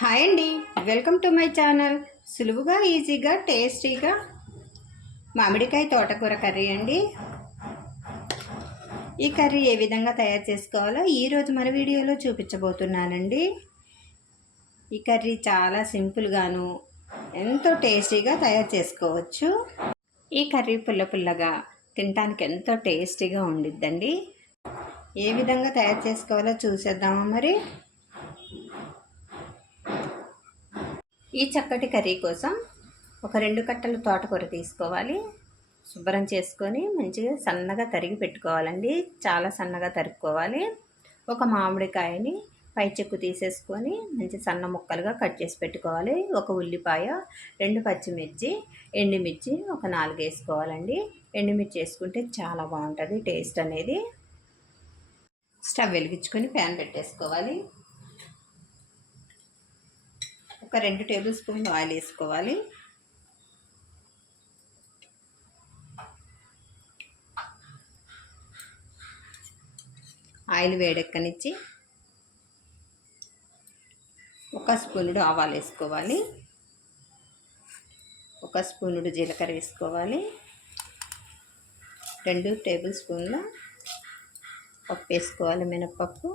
Hi అండి, welcome to my channel. సులువుగా ఈజీగా టేస్టీగా మామిడికాయ తోటకూర కర్రీ అండి. ఈ కర్రీ ఏ విధంగా తయారు చేసుకోవాలో ఈరోజు మన వీడియోలో చూపించబోతున్నానండి. ఈ కర్రీ చాలా సింపుల్గాను ఎంతో టేస్టీగా తయారు చేసుకోవచ్చు. ఈ కర్రీ పుల్లగా తినడానికి ఎంతో టేస్టీగా ఉండిద్దండి. ఏ విధంగా తయారు చేసుకోవాలో చూసేద్దామా మరి. ఈ చక్కటి కర్రీ కోసం ఒక 2 కట్టలు తోటకూర తీసుకోవాలి. శుభ్రం చేసుకొని మంచిగా సన్నగా తరిగి పెట్టుకోవాలండి. చాలా సన్నగా తరుక్కోవాలి. ఒక మామిడికాయని పై చెక్కు తీసేసుకొని మంచి సన్న ముక్కలుగా కట్ చేసి పెట్టుకోవాలి. ఒక ఉల్లిపాయ, 2 పచ్చిమిర్చి, ఎండుమిర్చి ఒక 4 వేసుకోవాలండి. ఎండుమిర్చి వేసుకుంటే చాలా బాగుంటుంది టేస్ట్ అనేది. స్టవ్ వెలిగించుకొని ప్యాన్ పెట్టేసుకోవాలి. ఒక 2 టేబుల్ స్పూన్లు ఆయిల్ వేసుకోవాలి. ఆయిల్ వేడెక్కనిచ్చి 1 స్పూనుడు ఆవాలు వేసుకోవాలి. 1 స్పూనుడు జీలకర్ర వేసుకోవాలి. 2 టేబుల్ స్పూన్ల పప్పు వేసుకోవాలి, మినప్పప్పు.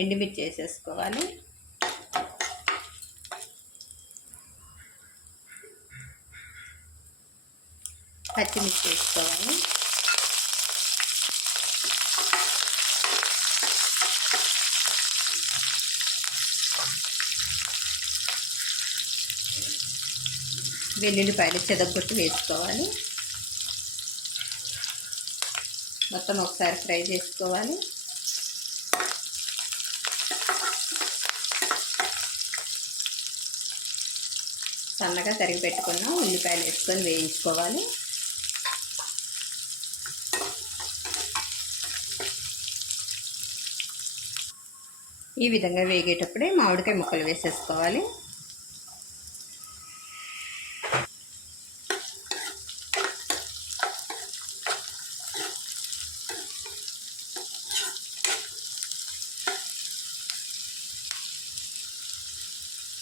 ఎండుమిర్చి వేసేసుకోవాలి. పచ్చిమిర్చి వేసుకోవాలి. వెల్లుల్లిపాయలు చెదగొట్టి వేసుకోవాలి. మొత్తం ఒకసారి ఫ్రై చేసుకోవాలి. సన్నగా తరిగి పెట్టుకున్న ఉల్లిపాయలు వేసుకొని వేయించుకోవాలి. ఈ విధంగా వేగేటప్పుడే మామిడికాయ ముక్కలు వేసేసుకోవాలి.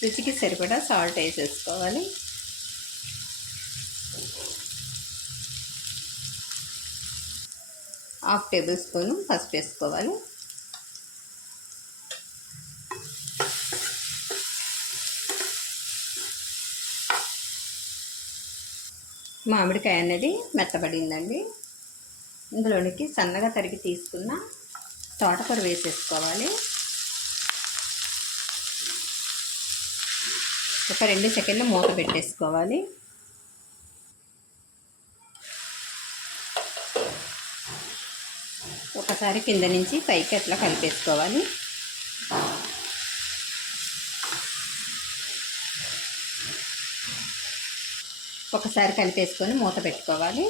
రుచికి సరిపడా సాల్ట్ వేసేసుకోవాలి. హాఫ్ టేబుల్ స్పూన్ పసుపు వేసుకోవాలి. మామిడికాయ అనేది మెత్తబడిందండి. ఇందులోనికి సన్నగా తరిగి తీసుకున్న తోటకూర వేసేసుకోవాలి. ఒక 2 సెకండ్లు మూత పెట్టేసుకోవాలి. ఒకసారి కింద నుంచి పైకి అట్లా కలిపేసుకోవాలి. ఒకసారి కలిపేసుకొని మూత పెట్టుకోవాలి.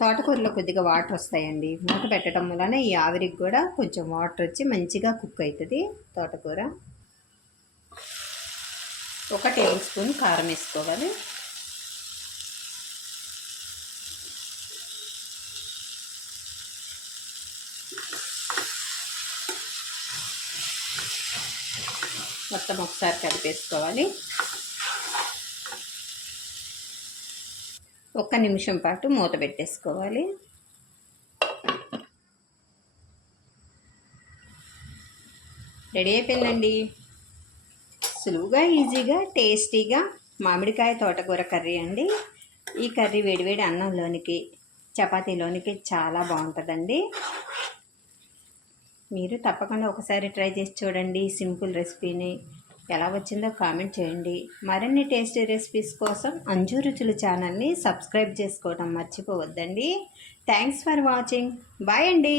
తోటకూరలో కొద్దిగా వాటర్ వస్తాయండి. మూత పెట్టడం వలన ఈ ఆవిరికి కూడా కొంచెం వాటర్ వచ్చి మంచిగా కుక్ అవుతుంది తోటకూర. 1 టేబుల్ స్పూన్ కారం వేసుకోవాలి. మొత్తం ఒకసారి కలిపేసుకోవాలి. 1 నిమిషం పాటు మూత పెట్టేసుకోవాలి. రెడీ అయిపోయిందండి. సులువుగా ఈజీగా టేస్టీగా మామిడికాయ తోటకూర కర్రీ అండి. ఈ కర్రీ వేడివేడి అన్నంలోనికి, చపాతీలోనికి చాలా బాగుంటుందండి. మీరు తప్పకుండా ఒకసారి ట్రై చేసి చూడండి. సింపుల్ రెసిపీని ఎలా వచ్చిందో కామెంట్ చేయండి. మరిన్ని టేస్టీ రెసిపీస్ కోసం అంజు రుచులు ఛానల్ని సబ్స్క్రైబ్ చేసుకోవడం మర్చిపోవద్దండి. Thanks for watching. బాయ్ అండి.